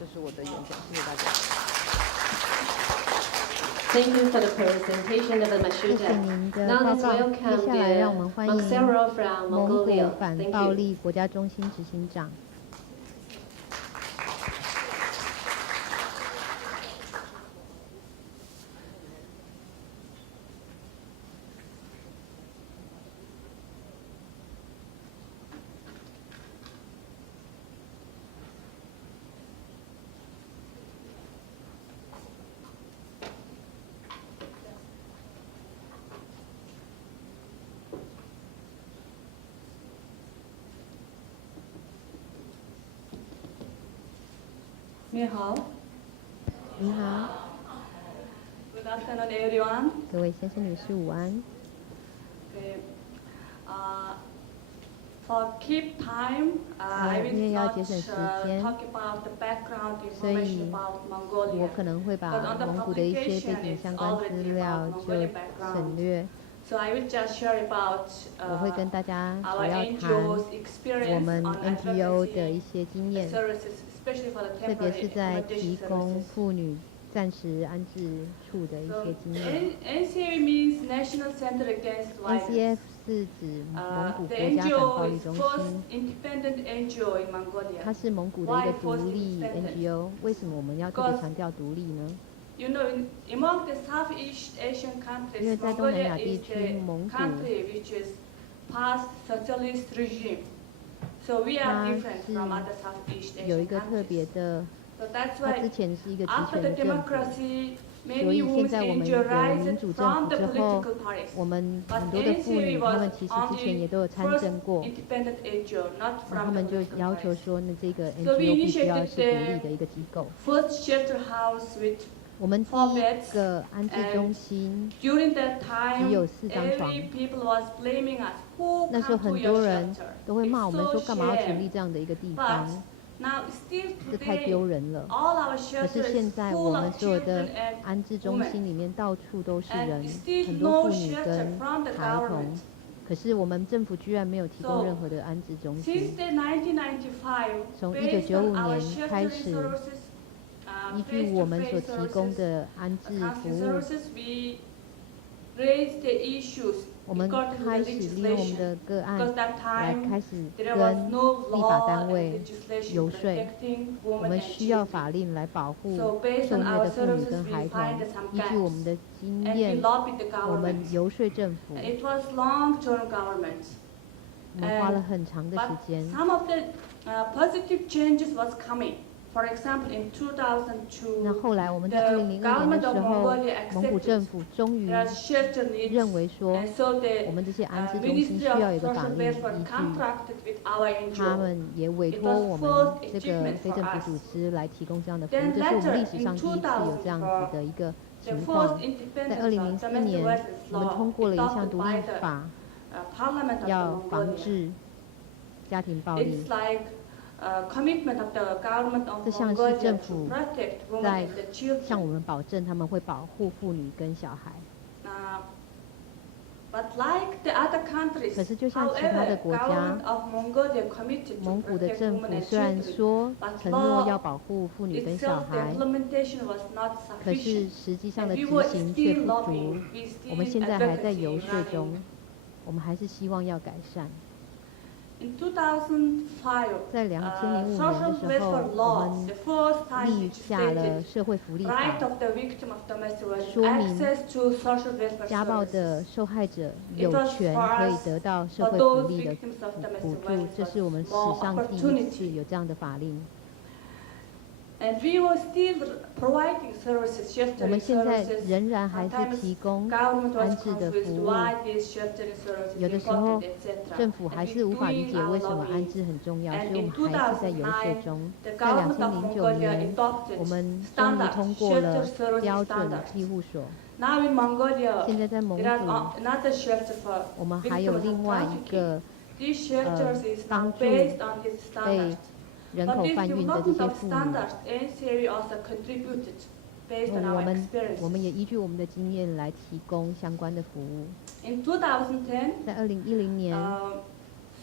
这是我的演讲，谢谢大家。Thank you for the presentation of the 谢谢 Mijiddorj. 您的 Now 报 let's 告。 welcome 接下来让我们 the 欢迎 Munkhsaruul from 蒙古 Mongolia. 反 Thank 暴 you. 力国家中心执行长。你好。你好， Good afternoon, everyone. 各位先生女士午安。 Okay. For keep time, I 因为 will 要 not 节省时间， talk about the background 所以 information about 我 Mongolia. 可能会把 But on the 蒙古的一些背 publication, 景 it's 相关资 already 料 about 就 Mongolian 省 background. 略。 So I will just share about 我会跟大家主 our 要 NGO's 谈 experience 我们 on NGO 的一 advocacy 些经验， services, especially for the 特别 temporary 是在提 accommodation 供 services. 妇女暂时安置处的一 So 些经验。 NCA means National Center Against Violence. NCF 是指蒙古 The 国家反暴 NGO 力 is 中 first 心， independent NGO in Mongolia. 它是蒙古的一个独立 NGO。为什么我们要特别强调独立呢？ You know, among the Southeast Asian 因为 countries, 在东南 Mongolia 亚地 is 区， the 蒙古 country which is past socialist regime. So we are 它 different 是 from other Southeast 有 Asian 一个特别 countries. 的， So that's 它 why 之前是一个集 after the 权政府， democracy, 所 many 以现 women's 在我们 NGO 有了民 rise 主政 from 府 the 之后， political parties. 我们 But 很多的妇 NCA 女，她 was 们其实之前也 only 都有参 first 政过， independent NGO, not 那 from 他 the 们就 political 要求 parties. 说呢，这个 So we NGO 必须要 initiated 是独立的一个机构。 First shelter house with 我们第 4一 beds 个安置中心， during that time, 只有4张床。 every people was blaming us. Who 那时候 come to 很 your 多人 shelter? 都会骂我们 It's 说， so 干嘛要成立 shame. 这样的一个地 But 方？ now still 这太 today, 丢人了。 all our 可 shelters 是现 is 在 full 我们 of 所有 children 的 and 安置中心 women. 里面到处都是 And 人， still 很多 no 妇女 shelter 跟 from the 孩童 government.。可是我们政府居然没有提供 So, 任何的安置中 Since 心。 the 1995, 从 based on 1995 our 年 shelter 开始， resources, 依据我们所 face-to-face 提供 services, 的安置服 counseling 务， services, we raised the issues 我们 according to the 开始利用我们 legislation. 的个 Because 案 that 来 time 开始 there was 跟 no 立法 law 单 and 位 legislation 游说， protecting 我 women 们 and 需要 children. 法令来保护 So based 受 on 虐 our 的妇女 services, 跟 we 孩童 find some。依据我们 gaps. 的经 And we 验， lobbied the 我 government. 们游说政府， And it was long-term government. 我们花了很长的时 But 间。 some of the positive changes was coming. For example, in 2002, 那后来我们在 the 2001年 government 的 of 时候， Mongolia 蒙古政 accepted 府终于 there are shelter needs, 认为说， and so 我 the 们这些安置中心 Ministry 需 of 要有一个法 Social 令依 Welfare 据。 contracted with our 他 NGO. 们也委 It 托 was 我们 first 这个 achievement 非 for 政府 us. 组织来提供这样的服务， Then 这是我们 later 历史 in 上第一次有这样子的一个 The 情 first 况。在 independent 2004 domestic 年， violence 我们 law 通过了一项 adopted 独 by 立 the 法， Parliament of 要 the 防 Mongolia. 治家庭暴力 It's。like commitment of the government of 这项是 Mongolia 政 to 府 protect women 在 and the 向我 children. 们保证他们会保护妇女跟小孩。 But like the other countries, 可是就像其他的 however, 国家， government of Mongolia committed to 蒙古的 protect 政 women 府 and 虽然 children. 说 But 承诺 law 要保护妇女跟小 itself, the 孩， implementation was not 可是 sufficient. 实际上 And 的 we 执 were 行却 still 不足 lobbying,。we 我们 still 现在还在 advocacy 游说中 running.，我们还是希望要改善。 In 2005, 在2005年 social 的时候， welfare 我 law, 们 the first time 立下了 legislated 社会福利 right 法， of the victim of domestic violence 说明 access to social welfare 家暴 services. 的受害者 It 有 was 权 for 可以 us, 得到社 for 会福 those 利的 victims of 补 domestic 助， violence 这是我们 was 史 more 上第一次 opportunity. 有这样的法令。 And we were still providing services, 我 sheltering 们现在 services. 仍然还是 Sometimes 提供 government 安 was 置的 confused 服务， why these sheltering services 有的时候 important, etc. 政府 And 还 we 是无法理 doing 解 our 为什么安 lobbying. 置很重要，所 And 以我 in 们还是在游说2009, 中。 the 在 government of 2009 Mongolia 年， adopted 我们终于 standard 通过了 shelter service 标准 standards. 庇护所。 Now in Mongolia, 现在在蒙 there are 古， another shelter for 我们还有 victims of 另外一 trafficking. 个 These shelters is now 帮助 based on these 被 standards. 人 But 口 this 贩运的这 development 些 of 妇女。 standards, NCA also contributed based on 我 our 们 experiences. 也依据我们的经验来提供相关的服务。 In 2010, 在2010年，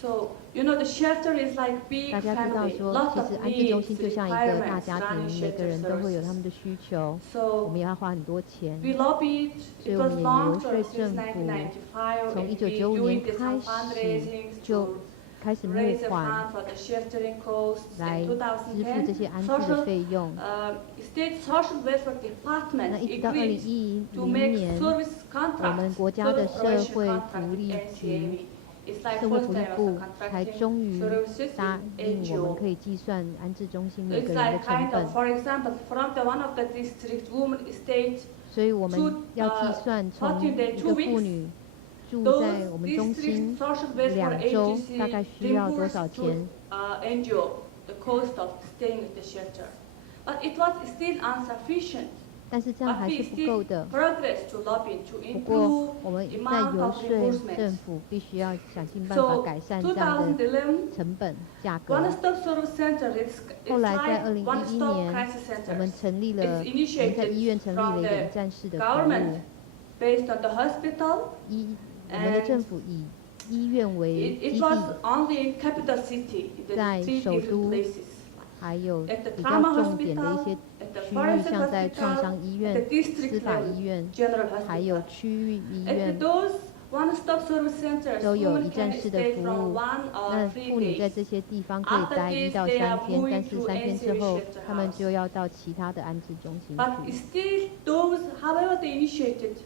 So you know the shelter is like big 大家知道 family, 说， lot 其 of 实安置中 needs, 心就像一个大 requirements 家 running 庭，每个 shelter 人都会有他 services. 们的需求，我 So 们要花很多钱。 we lobbied. 所以 It 我 was 们也游 long 说 term since 政府， 1995, 从 and we 1995 doing 年 some 开始 fundraising 就 to 开始募 raise a 款 fund for the sheltering costs. 来 In 支付这些 2010, 安置的 social 费用。 state social welfare 那 department 一直到 agreed to 2010 make 年， service 我们 contracts, 国家的 service 社 provision 会 contract 福 with 利 NCAV. 局、 It's like 社会 first 福利 time 部 as 才 contracting 终于 services 答 in 应我们 NGO. 可以计算安置中心每 It's 个人的 like 成 kind 本 of, for example, from the one of the district woman state, 所以我们 to 要计算从 14 day, 一 2个妇 weeks, 女住 those 在我们中 district 心social welfare 2周 agency 大概需要多 reimbursed 少 to 钱？ NGO the cost of staying at the shelter. But it was still insufficient. 但是这样 But 还 we 是不 still 够的。 progress to lobby to 不过 improve 我们 the 在 amount 游 of 说 reimbursement. 政府必须要想尽办法 So 改善这样的2011, 成本价格。 One-Stop Service Center is 后来在 like 2011 one-stop 年， crisis 我们 centers. 成立了， It's 我们在医院 initiated 成立了 from 一个 the 一站式的服 government 务。 based on the hospital. 我们的政府以医院为 It 基 was 地， only in capital city, in 在 the 3 首 different 都 places. 还有 At the 比较 trauma 重点的一些 hospital, at the 区域， forensic 像在创 hospital, 伤医 at 院 the、司 district 法 level, 医院， general 还有 hospital. 区域医 At 院， those one-stop service centers, 都有 women 一站 can 式的 stay 服 from 务。 1那 or 3妇女在 days. 这些地方可以 After 待 this, 1到 they 3 are 天， moving 但是 to 3天之 NCAV 后， shelter 他们 house. 就要到其他的安置中心 But 去。 still, those, however they initiated,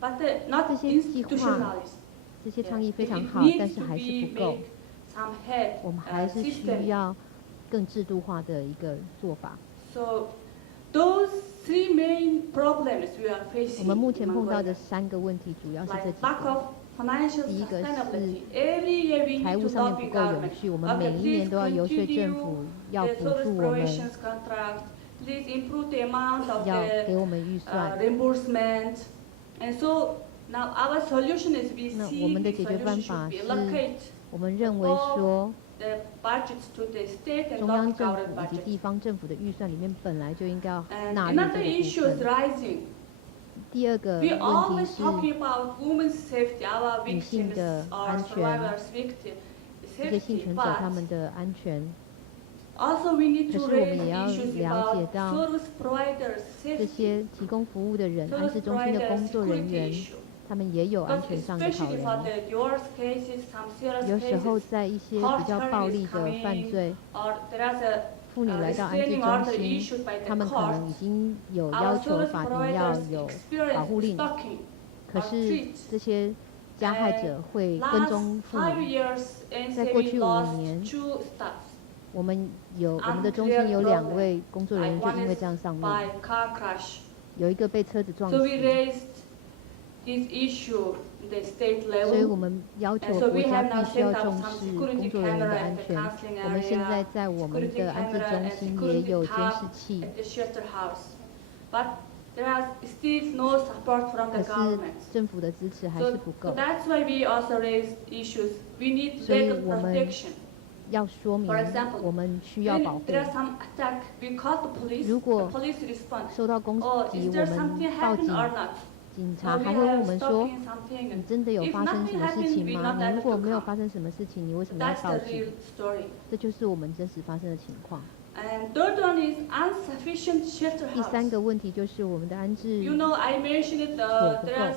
but not 这些计划 institutionalized. 这些倡议 Yeah. 非常 It 好，但 needs 是 to 还是 be 不够 make。some head 我们还是 system. 需要更制度化的一个做法。 So those 3 main problems we are 我 facing 们目 in 前碰到的 Mongolia, 3个问题，主要是这 like 几 lack 个。 of financial 第一个是 sustainability. Every year we 财 need 务 to 上面 lobby 不够永 government. 续，我们 Okay, 每一年 please 都要游说政 continue 府要 the 补 service 助我们， provisions contract. Please improve the amount of 要给 the 我们预算。 reimbursement. And so now our solution is we 那 see 我们的 the 解决办 solution 法 should be 是， allocate 我们认为说， the budgets to the state and 中央 local 政府 government 以及 budget. 地方政府的预算里面本来就应该要 And 纳入这 another 个 issue 部 is 分。 rising. 第二个 We 问题 always 是 talking about women's safety, our 女性 victims 的 or 安全， survivors' victim 这些幸 safety. 存者他 But 们的安全。 also we need 可 to 是我们 raise 也要 issues 了解 about 到 service providers' 这 safety, 些提供服务的人，安 service 置中心的 providers' 工作人 security 员， issue. 他们也有安 Because 全上的考 especially for 量。 the divorce cases, some serious 有时候 cases, 在一些比较暴力的犯罪， or there is a 妇女来到安置 restraining 中 order 心， issued by 他 the 们可能已 court. 经有 Our 要求 service 法庭要 providers 有 experience 保护令， stalking 可 or 是 treat. 这些加害者会跟 Last 踪妇 5女。 years, 在过 NCAV 去5 lost 年 2 staffs. 我们的中心有2位工作人员就 One 因为 is 这样丧命， by car crash. 有一个被车子撞 So 死， we raised this issue at the state 所以我 level. 们要求 And so 国 we 家 have now 必须要 set up 重 some 视 security 工作人员的 camera 安 at the 全。 counseling 我们现在 area, 在我们 security 的安置 camera 中 and 心也 security 有监 tab 视器， at the shelter house. But there is still no support from 可 the 是 government. 政府的支持还 So, 是不 so 够。 that's why we also raise issues. We need 所以 legal 我们 protection. 要说明 For example, 我们需要 When 保护。 there are some attack, we call the police. 如果 The police respond. 受到攻 Oh, 击， is 我 there 们 something 报 happened 警， or not? 警 So 察 we 还会问我 have 们说 stalking something. 你真的有 If 发生 nothing 什么事 happened, 情 we 吗？ not 你 able 如果 to 没有 come. 发生什么事情，你为什么要 That's 报 the 警 real？story. 这就是我们真实发生的情况。 And third one is insufficient shelter 第 house. 3个问题就是我们的安置 You know, I mentioned it. 所不够。 There's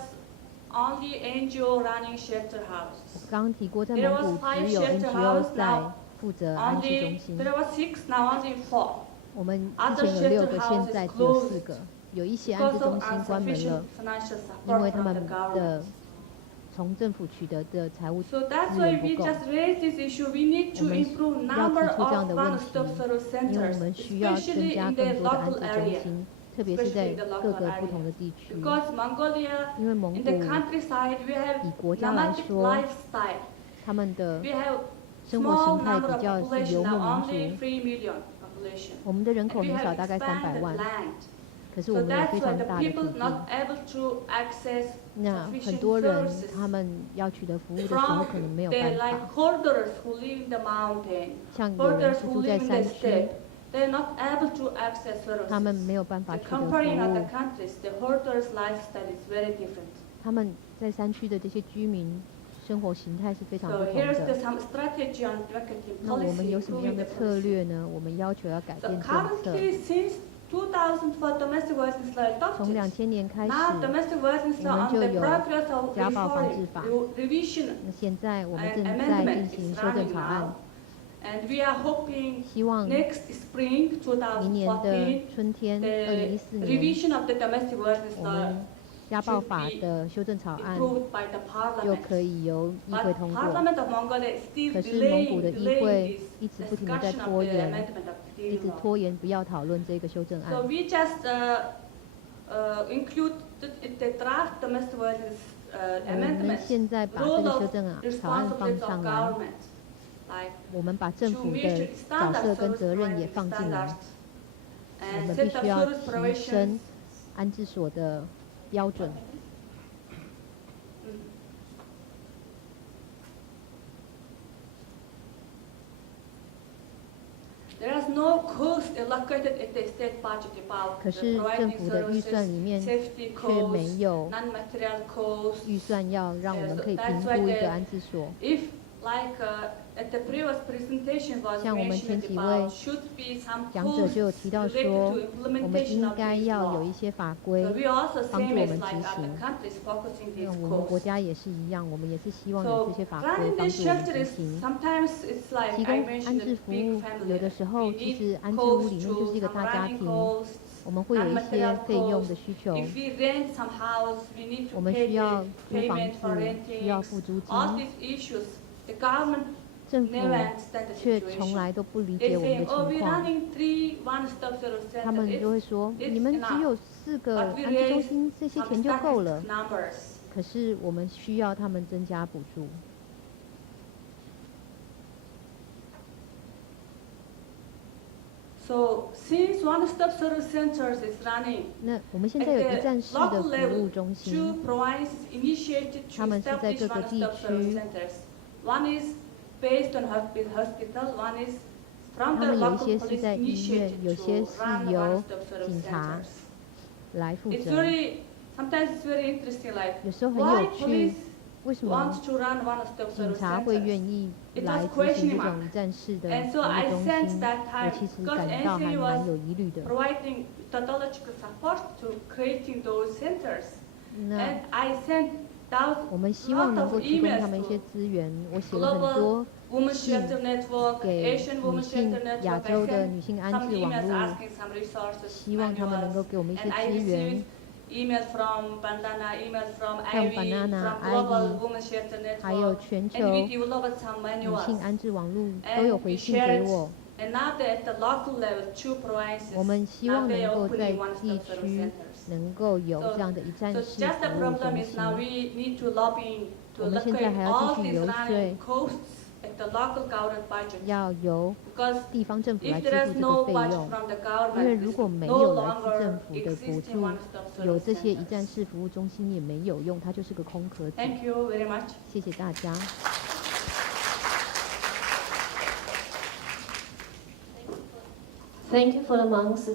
only NGO running shelter house. 刚刚提过，在 There 蒙 was 古 5只有 shelter NGO house 在 now. 负责安置中 Only 心。 there was 6, now only 4. 我们 Other 之前有6 shelter 个， houses 现在只有 closed 4个。有一些安 Because 置中 of 心关门 insufficient 了， financial 因 support 为他 from 们 the government. 的从政府取得的财务 So that's 资 why 源 we 不够。 just raised this issue. We need to 我们 improve 要 number 提出这样 of 的问题， one-stop service 因为我 centers, 们需要增 especially 加 in 更 the 多的安 local 置中 area. 心，特别是在 especially the 各 local 个 area. 不同的地区。 Because Mongolia, 因为蒙 in 古 the countryside, we have 以国家来 nomadic 说， lifestyle. 他们的 We have 生活 small 形态 number 比 of 较是 population, 游牧 now 民 only 族。 3 million population. 我们的人 And 口 we 很 have 少，大概300 expanded 万， land. 可是我 So 们有 that's 非 why 常 the 大的土 people 地。 not able to access 那很 sufficient 多人 services 他们要取得服务的时候， from 可能没有 the 办 like 法。 hoarders who live in the mountain, 像有人 hoarders 是 who 住 live 在 in the 山区， steppe, they're not able to access 他们 services. 没有办法 So 取得服 comparing other 务。 countries, the hoarders' lifestyle is very different. 他们在山区的这些居民生活形态是非常不 So 同 here's 的。 some strategy on marketing 那我们 policy, 有什么样 improving 的 the 策 policy. 略呢？我们要求要改 So 变政策。 currently, since 2000 for domestic violence law 从 adopted, 2000年开始， now domestic violence 我 law 们 on 就 the 有 progress of 家暴防治 reform, 法。 revision 那现在我们 and 正在 amendment 进行 is 修正 running 草案 now.，And we are hoping 希望 next spring 明年的2014, 春天，2014 the 年， revision of the domestic violence 我 law 们家暴法的修正草案 approved by the 就 parliament. 可以由议会 But 通过。 Parliament of Mongolia is still 可是蒙古 delaying, 的议 delaying 会 this 一直不停地在 discussion of 拖 the 延， amendment of the 一 Dairy 直 law. 拖延不要讨论这个修正 So 案。 we just include the draft domestic violence 我们 amendments, 现在把这 role 个修 of 正草案放 responsibilities 上 of 来， government, like 我们把政 to 府 meet 的角 standard 色跟 service 责任也 providing 放进来。 standards 我 and 们必 set 须 up 要 service 提 provisions. 升安置所的标准。 There is no cost allocated at the state budget about 可是 providing 政府的预算里 services, 面 safety 却没 costs, 有 non-material costs. 预算要让我们可以 So 评 that's why 估一 the- 个安置所。 If like at the previous presentation was 像我们 mentioned 前几位 about should be some 讲者 costs 就有提到 related 说 to， 我们 implementation 应 of 该 this 要有 law. 一些法规 So we also 帮 same 助我 as 们 like 执 other 行。 countries focusing 那 these 我们 costs. 国家也是一样，我们也是希望有 So 这些法规 running 帮 this 助我们 shelter 执 is 行。 sometimes it's like 提 I 供 mentioned 安置 a 服 big 务， family. 有的时候 We 其 need 实安置屋 costs 里面就 to 是一个 some 大家 running 庭， costs, 我们会有一些 non-material 费用 costs. 的需求， If we rent some house, we need 我 to 们 pay 需要 the 租房 payment 子 for， 需要 renting. 付租 All 金， these issues, the government 政府 never understand the 却从 situation. 来都不理 They 解我们 say, 的 oh, 情 we're 况。 running 3 one-stop service 他 centers. 们就会说， It's 你们只 enough. 有4个 But we 安置中 raise 心，这些 some 钱就够了。 statistics numbers. 可是我们需要他们增加补助。 So since one-stop service centers is running, 那我们现 at 在有一 the 站式的 local 服务 level, 中 two 心， provinces initiated to 他们是在 establish 各个地 one-stop service 区， centers. One is based on hospital, one is from 他 the 们有一 local 些是 police 在医院， initiated 有些 to 是 run 由 one-stop service 警察 centers. 来负 It's 责。 very, sometimes it's very interesting, like 有时候很 why 有趣 police，为什么 want to run one-stop 警 service 察会 centers? 愿意 It 来 was 执行 questioning 这种 mark. 一站式的 And 服 so I 务中 sensed 心？ that 我 time 其实 because 感到还 NCA 蛮 was 有疑虑的。 providing methodological support to creating those centers. 那 And I sent out 我们希望 lot 能够 of 提供 emails 他们一些 to 资源，我写了很 Global 多 Women 信 Shelter Network, 给 Asian 女 Women 性 Shelter 亚 Network. 洲 I 的 sent 女性安 some 置网 emails 络， asking some resources, 希望他们能够 manuals. 给我们一些 And I 资源 received。emails from Bandana, emails from From Ivy, Banana, from Global Ivy, Women Shelter 还有 Network. 全 And 球 we developed some 女 manuals. 性安置网络都 And 有 we 回信给 shared 我。 And now that at the local level, 2 provinces, 我们希 now 望 they 能 are 够在 opening one-stop 地 service 区 centers. 能够有 So- 这样的一站 So 式 just the 服务 problem 中 is now 心。 we need to lobbying to 我们 look 现在还 at 要 all 继续 these 游说， running costs at the local government budget. 要由 Because 地方政府来 if 支 there 付 is 这 no 个费 budget 用。 from the 因为 government, 如 this 果 is 没 no 有来自 longer 政府的补 existing 助， one-stop 有 service 这些一站 centers. 式服务中心也没有用，它就是个空壳子。 Thank you very much. 谢谢大家。 Thank you for the monk's 谢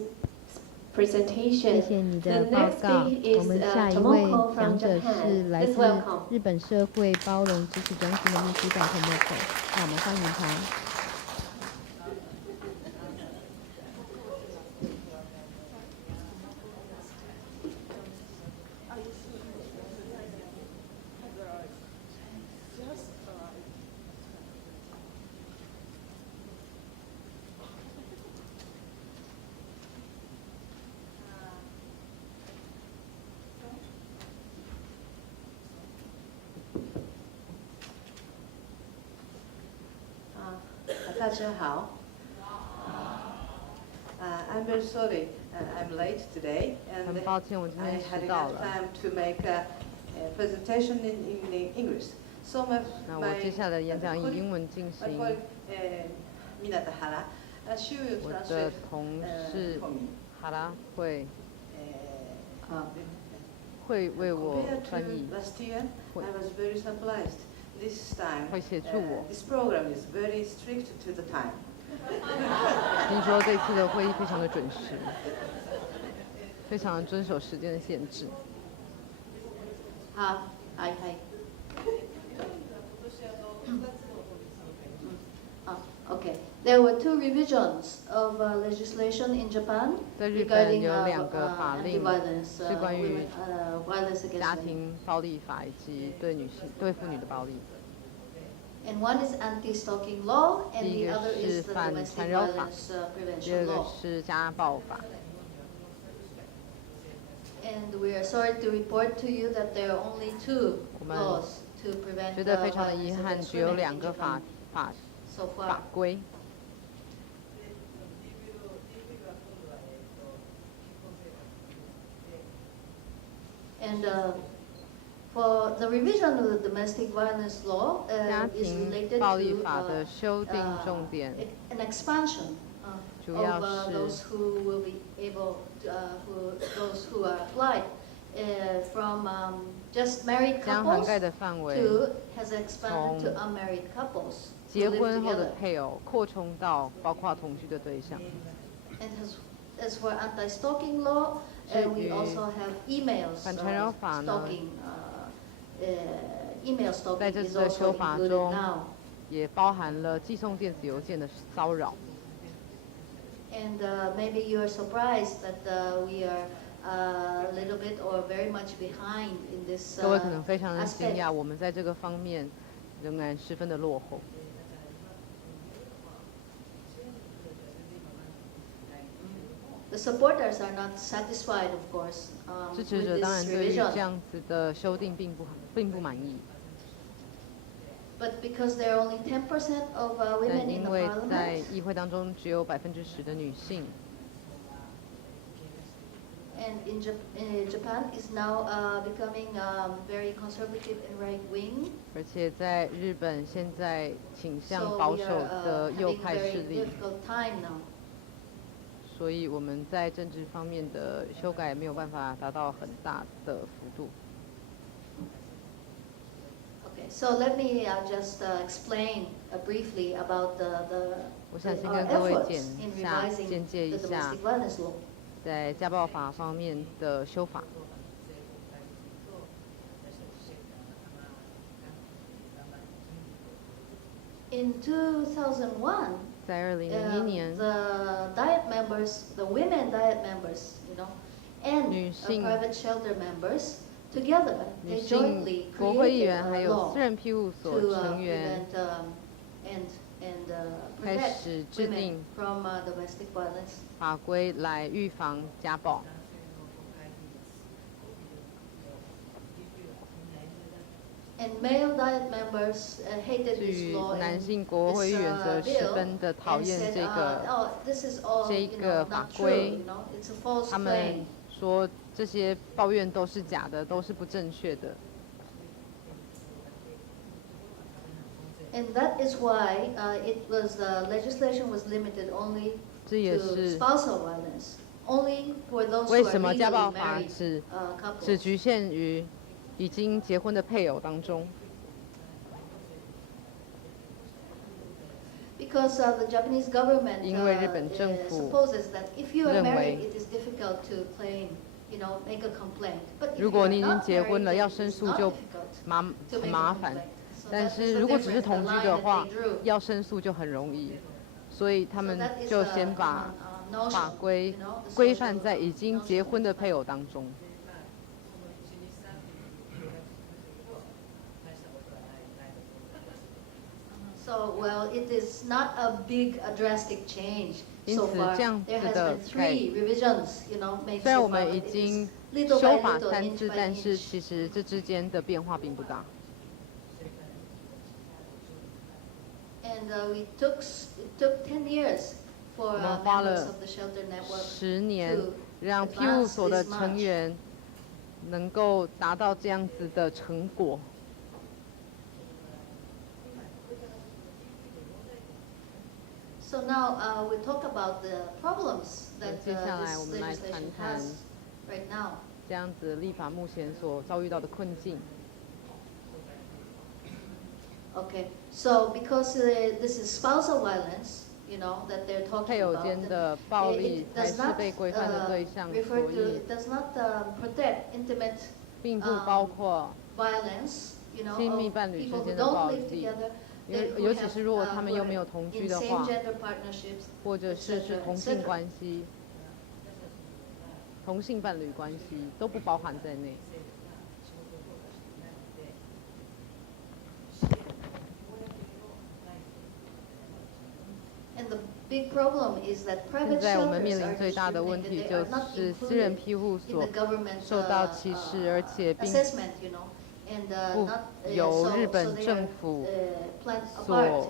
presentation. 谢你 The 的报 next 告。 speaker 我 is 们下一位 Tomoko 讲 from 者是 Japan. 来 Please 自 welcome. 日本社会包容支持中心的秘书长 Tomoko， 让我们欢迎他。大家好。I'm very sorry, I'm late today, 很 and 抱歉，我今 I 天 had 迟到 enough 了。 time to make a presentation in English. So 那我接下来的演讲以英文进 my 行。 colleague Minatahara, she will 我 translate 的同事 for me. 哈拉会 Uh, 会为我 Compared 翻译 to，last year, 会 I was very surprised. This time, 会协助我。 this program is very strict to the time. 听说这次的会议非常的准时，非常的遵守时间的限制。Hi. Okay. There were 2 revisions of legislation in Japan 在日本 regarding 有2个法令 anti-violence, 是关于 violence against 家 women. 庭暴力法以及对妇女的暴力。 And one is anti-stalking law, and 第一 the 个 other 是 is the 反 domestic 缠绕法， violence 第二 prevention 个 law. 是家暴法。 And we are sorry to report to you that there are only 2我们 laws to prevent 觉得非常的遗 violence 憾， against 只有 women 2 in 个 Japan 法 so 法 far. 规。 And for the revision of the domestic violence law 家 is 庭 related 暴力 to 法的修订重点 an expansion 主要 of 是 those who will be able to, those who are applied from just married 将涵 couples 盖的范围 to has expanded to 从 unmarried couples 结 who live 婚后 together. 的配偶扩充到包括同居的对象。 And as for anti-stalking law, 至 we 于 also have emails 反缠绕法呢 stalking. Email 在 stalking 这 is 次的 also 修法 included 中 now. 也包含了寄送电子邮件的骚扰。 And maybe you are surprised that we are a little bit or very much behind in this 各位可能非常的惊 aspect. 讶，我们在这个方面仍然十分的落后。 The supporters are not satisfied, of course, 支 with 持者当然 this 对于这 revision. 样子的修订并不满意， But because there are only 10% of 但 women in 因 the 为在 parliament, 议会当中只有10%的女性， and in Japan is now becoming very conservative and right-wing. 而且在日本现在倾 So 向保 we 守 are 的 having 右 a 派 very 势力， difficult time now. 所以我们在政治方面的修改没有办法达到很大的幅度。 Okay, so let me just explain briefly about the 我想先 our 跟各位 efforts 简 in 简介 revising 一 the 下 domestic violence law. 在家暴法方面的修法。 In 2001, 在2001年， the diet members, the women diet members, and 女性 private shelter members together, 女 they 性 jointly 国会议 created 员还 a 有 law 私人庇护所 to 成员 prevent and 开 protect 始制 women 定 from domestic violence. 法规来预防家暴。 And male diet members hated 至 this 于 law 男 and 性国会议员则 this 十 bill 分的讨 and 厌 said, 这个， oh, this is all 这个 not 法规 true, it's a false 他 claim. 们说这些抱怨都是假的，都是不正确的。 And that is why legislation was limited only 这也 to 是 spousal violence, only for those 为 who 什 are 么 legally 家暴法 married 只 couples. 局限于已经结婚的配偶当中。 Because the Japanese government 因为日本政府 supposes that if you are 认为 married, it is difficult to claim, make a complaint. But if 如 you 果 are 你已经 not 结婚 married, 了， then 要 it 申 is 诉 not 就 difficult to 很 make 麻 a 烦。 complaint. So 但 that is 是 the 如果只是 difference, the 同居 line 的 that 话 they drew.，要申诉就很容易，所以他 So 们 that is 就 the 先把 notion, 法规 the 规 social 范在已经结婚的配偶当中。 So, well, it is not a big, drastic change 因 so 此 far. 这样 There 子 has 的 been 3 revisions, made 虽然 so 我 far, 们 but 已 it 经 is little 修 by 法 little, 3 inch 次， by 但是 inch. 其实这之间的变化并不大。 And it took 10 years for 我们花 members 了 of the shelter network 10年 to 让庇护所的成员能够达到这样子的成果。 So now we talk about the problems that 接下来 this 我们来谈 legislation 谈 has right now. 这样子立法目前所遭遇到的困境。 Okay, so because this is spousal violence, that they're 配 talking 偶 about, 间的暴 it 力才 does 是 not 被规范的对象， refer 所 to, 以 it does not protect intimate 并不包括 violence, 亲密 of 伴侣 people 之 who 间的暴 don't live 力， together, 尤其是如果他们又没有同居的话， same-gender partnerships, 或者是 etc., 同性 etc. 关系、同性伴侣关系都不包含在内。 And the big problem is that 现 private 在我们 shelters 面 are 临最大的问题 discriminated. They 就 are not 是私人 included 庇护 in 所 the government 受到歧视，而且并 assessment, and 不 not 由 so 日 so 本 they 政 are 府 planned 所 apart,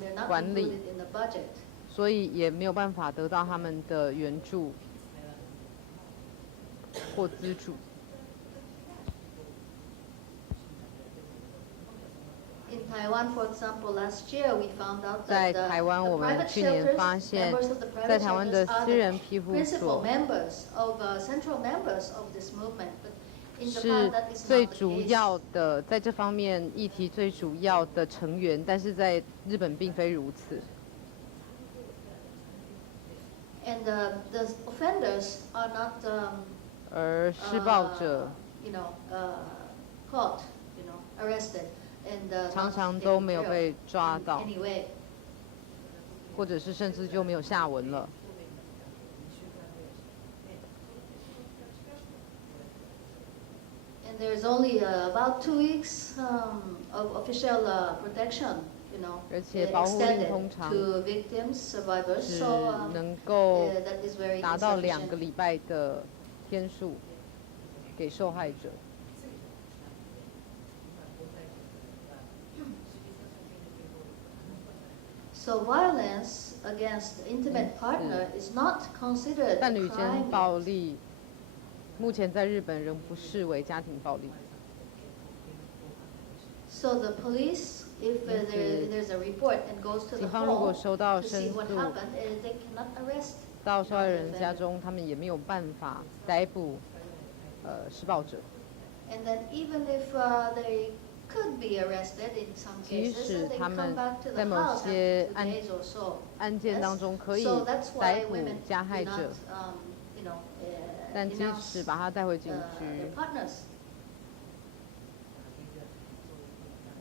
they're not 管理。 included in the budget. 所以也没有办法得到他们的援助或资助。 In Taiwan, for example, last year we found out 在 that 台湾， the 我们 private 去年 shelters, 发现， members of the private 在台湾的 shelters are 私 the 人庇护 principal 所 members of central members of this movement. But in 是 Japan, that is 最 not the 主 case. 要的，在这方面议题最主要的成员，但是在日本并非如此。 And the offenders are not 而施暴者 caught, arrested, and 常 not 常都 taken 没有 care 被 of 抓 in 到， any way. 或者是甚至就没有下文了。 And there's only about 2 weeks of official protection, 而且保护令 extended 通常 to victims, survivors. 只 So 能够 that is very 达到2个 insufficient. 礼拜的天数给受害者。 So violence against the intimate partner is not considered 伴 a 侣间 crime. 暴力，目前在日本仍不视为家庭暴力。 So the police, if there's a report and goes to the 警方如果 home 收到 to 申 see what 诉， happened, they cannot arrest. 到受害人家中，他们也没有办法逮捕施暴者。 And then even if they could be arrested in some 即 cases, 使 they 他 come 们 back to 在 the 某 house 些 after 2 days or so. 案件当中可以 So that's 逮 why 捕 women 加 do 害 not, 者， 但即 denounce 使把他带回警 their 局， partners.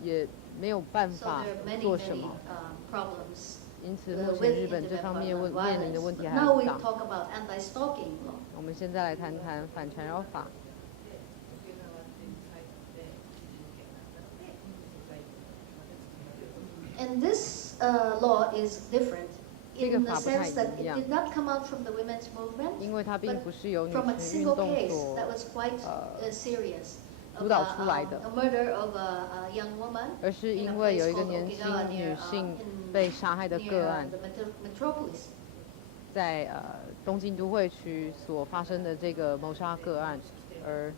也没有办 So 法 there are many, 做什 many 么。 problems 因此， with 目前日本这 intimate 方面 partner 面临的 violence. 问题 But 还 now 很 we 大。 talk about anti-stalking law. 我们现在来谈谈反缠绕法。 And this law is different 这个 in the 法不太 sense that 一 it 样， did not come out from the women's movement, 因为它并不是由女 from a 权运 single 动 case 所 that was quite serious. 主导出来的， A murder of a young woman 而是 in a 因为有 place 一个 called 年轻 Okinawa 女 near, 性 in- 被杀害的 near 个案， the metropolis. 在东京都会区所发生的这个谋杀个案，而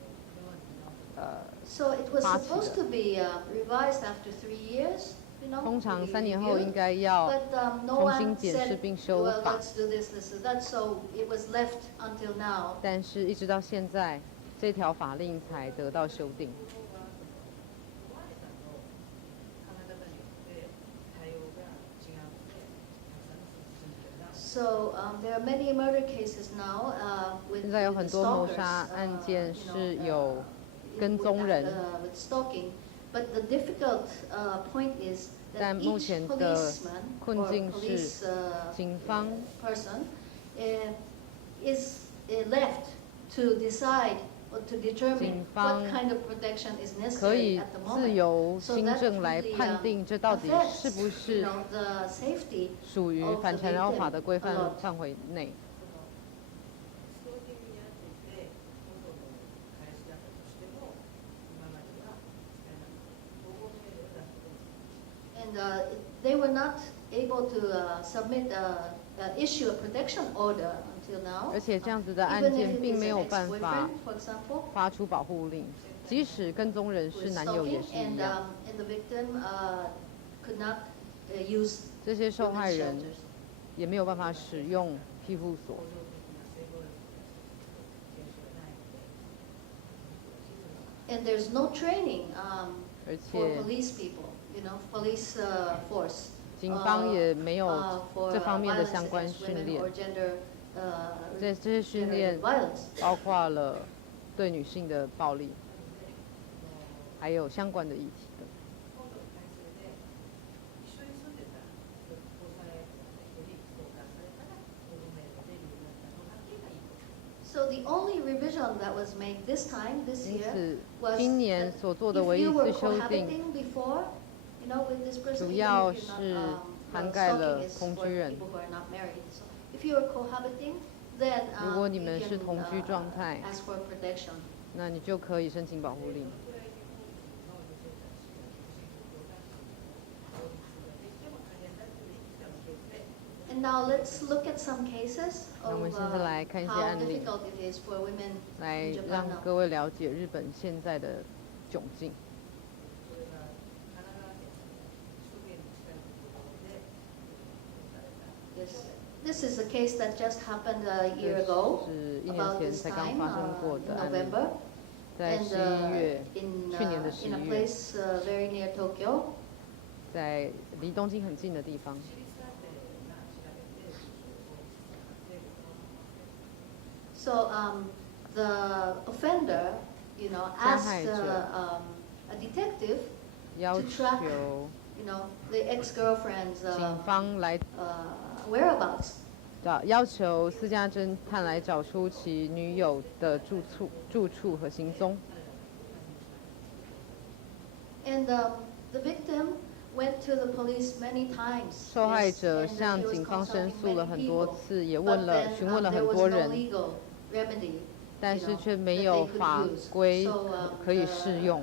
So it was 发起的。 supposed to be revised after 3 years, 通常 to be 3年后 reviewed. 应该要 But no 重 one 新检视 said, 并修 well, 法， let's do this, let's do that. So it was left until now. 但是一直到现在，这条法令才得到修订。 So there are many murder cases now with 现在有 with 很 the 多谋 stalkers, 杀案件是有跟 with, 踪人， with stalking. But the difficult point is 但 that 目 each 前的 policeman 困 or 境 police 是，警方 person is left to decide or to determine 警方 what kind of protection is 可 necessary 以 at the 自 moment. 由 So 行 that 政来 really, 判定这到底 affects, 是不是 the safety 属于 of 反 the 缠绕 victim 法的规 a 范 lot. 范围内。 And they were not able to issue a protection order until now. 而且这样子的案 Even if 件 it 并 is 没 an 有办法 ex-boyfriend, for example, 发出保护令，即使跟踪人 who 是 is 男友也 stalking, 是一 and 样。 and the victim could not use 这些受 women's 害人 shelters. 也没有办法使用庇护所。 And there's no training 而 for 且 police people, police force. 警方也没有 for 这方面的 violence 相关 against 训 women 练 or。gender 这些训 gender 练 violence. 包括了对女性的暴力，还有相关的议题的。So the only revision that was made this time, this 因 year, 此 was 今年 that 所做的 if 唯一 you 一 were 次修订， cohabiting before, you know, with this person, 主 even 要 if you're 是 not, 涵盖 stalking 了 is 同 for 居人。 people who are not married. So if you are cohabiting, then 如果你 you 们 can 是同居状态， ask for protection. 那你就可以申请保护令。 And now let's look at some cases 那我 of 们现在来看一些 how 案例， difficult it is for women 来 in Japan 让 now. 各位了解日本现在的窘境。 Yes. This is a case that just happened a year 这 ago, 是1年 about 前 this 才刚 time, 发生过 in 的案例， November, 在 and 11月， in 去年的 in a 11月， place very near Tokyo. 在离东京很近的地方。 So the offender, you know, 加害 asked 者 a detective, 要 to track 求 you know, the ex-girlfriend's 警方来 whereabouts. 要求私家侦探来找出其女友的住处和行踪。 And the victim went to the police many times. 受害 yes, 者 and, 向 he was 警方申 consulting 诉了 many 很多 people, 次，也 but 问了 then, 询问了 there 很 was 多 no 人， legal remedy, 但 you 是 know, 却没 that 有 they could 法 use. 规 So, 可以适用，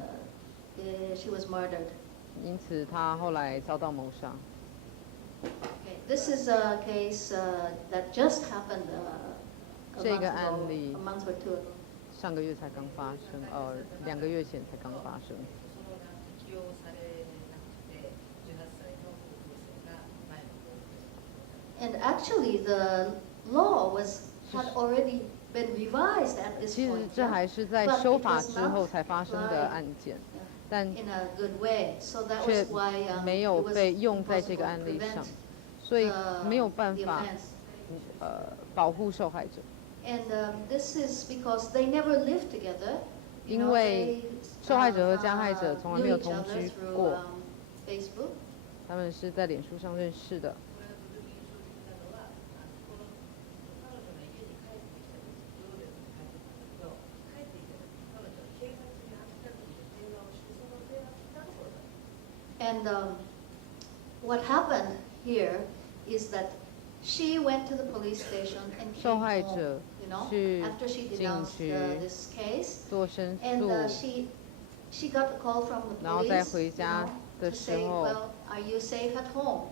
she was murdered. 因此他后来遭到谋杀。 Okay, this is a case that just happened a 这 month 个案 ago, 例 a month or two ago. 上个月才刚发生，2个月前才刚发生。 And actually, the law had already been revised at this 其实 point. 这 yeah? 还是在 But 修 it 法 was 之后 not 才发生的案件， Yeah, 但 in a good way. So that 却 was why 没 it 有 was 被用在 impossible 这个 to 案例上 prevent，所以 the- 没有办 the 法 offense. 保护受害者。 And this is because they never lived together. You 因 know, 为 they, 受害者和加害者从来 knew 没有 each 同 other 居 through 过， Facebook. 他们是在脸书上认识的。 And what happened here is that she went to the police station and came 受害 home, 者 you know, 去 after she 警 denounced 局 this case. 做申 And 诉， she got a call from the 然后再 police, 回 you 家 know, 的 to 时 say, 候， well, are you safe at home?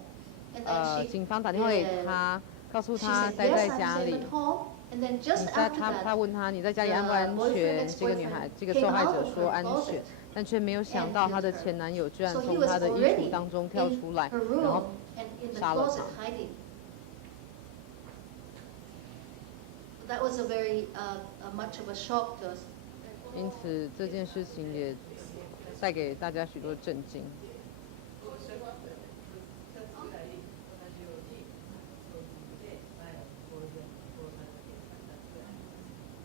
And then she, 警方打电话给他，告诉 she 他 said, 待 yes, 在 I'm 家 safe 里。 at home. And then 你 just 在 after 他 that, 问他你在家里安不安全？这个女孩这个受害者说安全，但却没有想到她的前男友居然 so he 从 was 她的衣 already 橱当中跳 in 出来， her 然后 room and in the 杀了 closet 她。 hiding. That was a very much of a shock to us. 因此这件事情也带给大家许多震惊。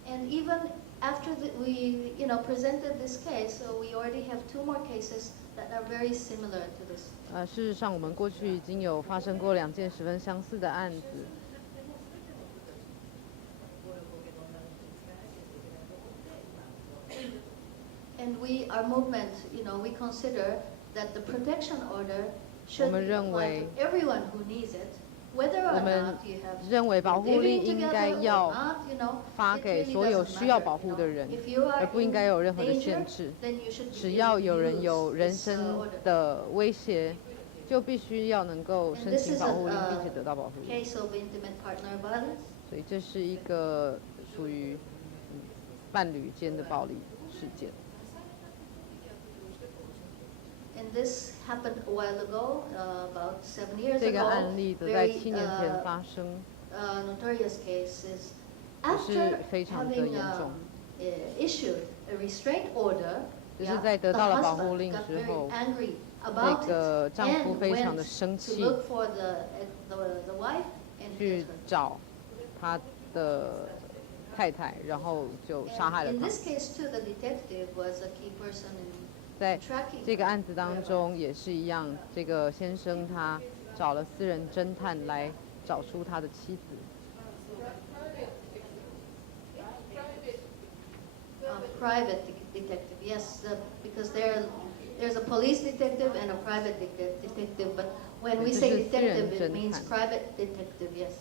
And even after we, you know, presented this case, so we already have 2 more cases that are very similar to this. 事实上我们过去已经有发生过2件十分相似的案子。 And our movement, you know, we consider that the protection order should 我们 be 认 applied 为 to everyone who needs it, whether 我 or 们 not you have 认为保护令 living 应该 together or 要 not, you know, 发 it 给 really 所有 doesn't 需要 matter, 保护 you 的 know. 人， If you are 而不应该有任何的 in 限 danger, 制。 then you should be 只 able 要 to 有人 use 有人 this, 身 order. 的威胁，就必须要能够 And 申 this 请 is 保护令， a 并且得到保护令。 case of intimate partner violence. 所以这是一个属于伴侣间的暴力事件。 And this happened a while ago, about 7 years 这个 ago. 案例则在 Very 7年前发生， notorious cases. 是 After 非常的 having 严重。issued a restraint order, 就是 yeah, 在得 the 到了保护 husband 令 got 之 very 后， angry 这 about 个 it 丈夫 and 非常 went 的生 to 气， look for the wife and 去 killed her. 找他的太太，然后就杀害 And 了 in 她。 this case too, the detective was a key person in 在 tracking 这个案子当中也是一样，这个先生他找了私人侦探来找出他的妻子。private detective, yes, because there's a police detective and a private detective, but when we say This is detective, it 私人侦探。 means private detective, yes.